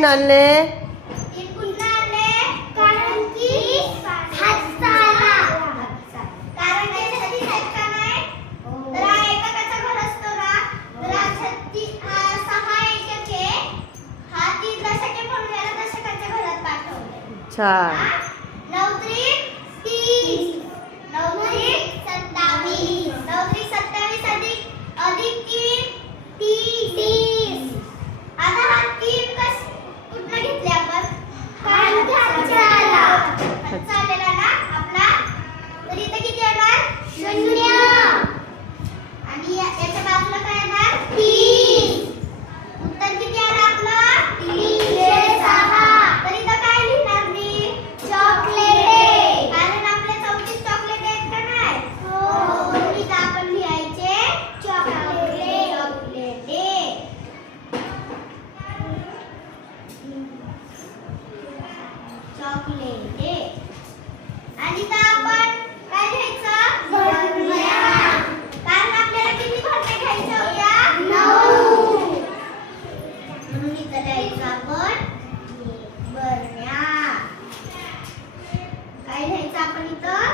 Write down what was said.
कुठून आणले? छान. 9 त्रिक 30, 9 त्रिक 27, 9 त्रिक 27 अधिक 3 30. आता हा 3 कुठला घेतले आपण? हातचा आलेला ना आपला. तर इथे किती येणार? 0. आणि याच्या बाजूला काय येणार? 3. उत्तर किती आलं आपलं? 306. तर इथं काय लिहिणार मी? चॉकलेट. कारण आपले 34 चॉकलेट आहेत का नाही? हो. म्हणून इथं आपण लिहायचे चॉकलेट. चॉकलेट. आणि इथं आपण काय लिहायचं? बरण्या. कारण आपल्याला किती बरण्या घ्यायच्या होत्या? 9. म्हणून इथं लिहायचं आपण बरण्या. काय लिहायचं आपण इथं?